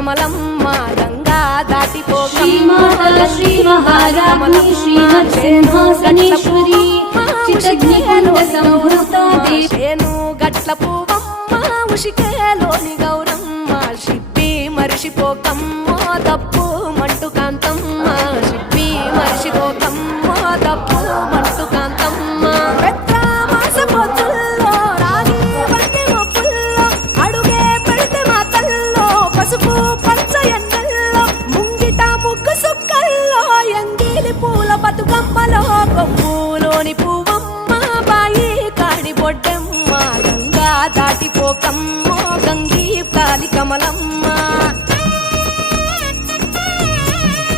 కమలమ్మ గంగా దాటిపోకమ్మ శ్రీ మహారాజ్ఞి శ్రీమత్ సింహాసనేశ్వరి చిత్తజ్ఞాన సంభూతా దేను గట్ల పువ్వమ్మ ఉషికేలోని గౌరమ్మ షిప్పి మరిషిపోకమ్మ తప్పు మంటు కాంతమ్మ షిప్పి మరిషిపోకమ్మ తప్పు మంటు కాంతమ్మ పెద్దామాస పొద్దుల్లో రాగి వంటి మొప్పుల్లో అడుగే పెడితే మా తల్లో పసుపు పచ్చ ఎండల్లో ముంగిట ముగ్గు సుక్కల్లో ఎంగిలి పూల బతుకమ్మలో కొమ్ములోని పువ్వమ్మ బాయి కాడి బొడ్డమ్మ గంగా దాటిపోకమ్మ గంగీ కాలి కమలమ్మ